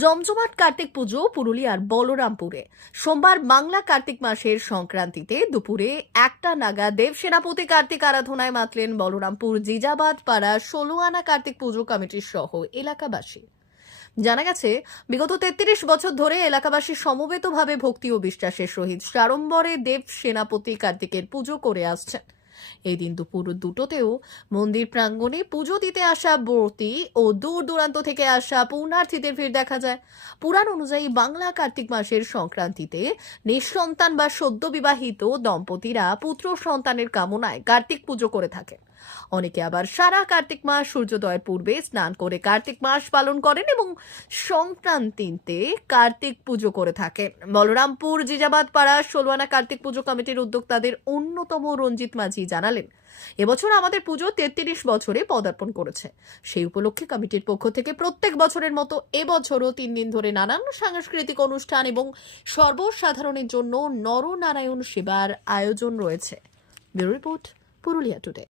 জমজমাট কার্তিক পুজো পুরুলিয়ার বলরামপুরে। সোমবার বাংলা কার্তিক মাসের সংক্রান্তিতে দুপুরে একটা নাগা দেব সেনাপতি কার্তিক আরাধনায় মাতলেন বলরামপুর জিজাবাদ পাড়া ষোলোয়ানা কার্তিক পুজো কমিটির সহ এলাকাবাসী। জানা গেছে, বিগত তেত্রিশ বছর ধরে এলাকাবাসী সমবেতভাবে ভক্তি ও বিশ্বাসের সহিত সাড়ম্বরে দেব সেনাপতি কার্তিকের পুজো করে আসছেন। এই দিন দুপুর দুটোতেও মন্দির প্রাঙ্গণে পুজো দিতে আসা ব্রতী ও দূর দূরান্ত থেকে আসা পূর্ণার্থীদের ভিড় দেখা যায়। পুরাণ অনুযায়ী বাংলা কার্তিক মাসের সংক্রান্তিতে নিঃসন্তান বা সদ্য বিবাহিত দম্পতিরা পুত্র সন্তানের কামনায় কার্তিক পুজো করে থাকে। অনেকে আবার সারা কার্তিক মাস সূর্যোদয়ের পূর্বে স্নান করে কার্তিক মাস পালন করেন এবং সংক্রান্তিতে কার্তিক পুজো করে থাকেন। বলরামপুর, জিজাবাদ পাড়া ষোলোয়ানা কার্তিক পুজো কমিটির উদ্যোক্তাদের অন্যতম রঞ্জিত মাঝি জানালেন। এবছর আমাদের পুজো তেত্রিশ বছরে পদার্পণ করেছে। সেই উপলক্ষে কমিটির পক্ষ থেকে প্রত্যেক বছরের মতো এবছরও তিন দিন ধরে নানান সাংস্কৃতিক অনুষ্ঠান এবং সর্বসাধারণের জন্য নরনারায়ণ সেবার আয়োজন রয়েছে। পুরুলিয়া টুডে।